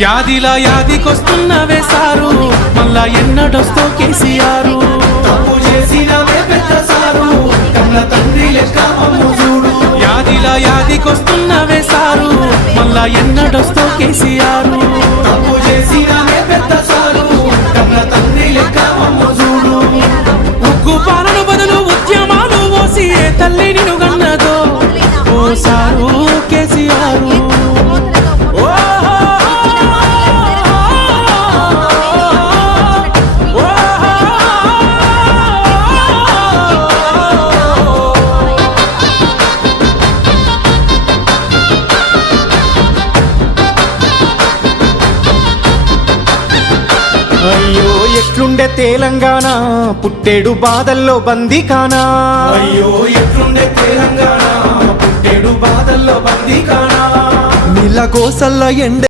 యాదిలా యాదికొస్తున్నవే sir, మళ్ళా ఎన్నడొస్తో కేసీఆర్. తప్పు చేసినవే పెద్ద సారు, కన్న తండ్రి లెక్క మమ్ము చూడు. యాదిలా యాదికొస్తున్నవే సారు, మళ్ళా ఎన్నడొస్తో కేసీఆర్. తప్పు చేసినవే పెద్ద సారు, కన్న తండ్రి లెక్క మమ్ము చూడు. ఉగ్గు పాలన బదులు ఉద్యమాలు ఓసి ఏ తల్లి నిన్ను గన్నదో ఓ సారు కేసీఆర్. అయ్యో ఎట్లుండే తెలంగాణ, పుట్టేడు బాధల్లో బందీకానా. అయ్యో ఎట్లుండే తెలంగాణ, పుట్టేడు బాధల్లో బందీకానా. నీళ్ళ కోసల్ల ఎండ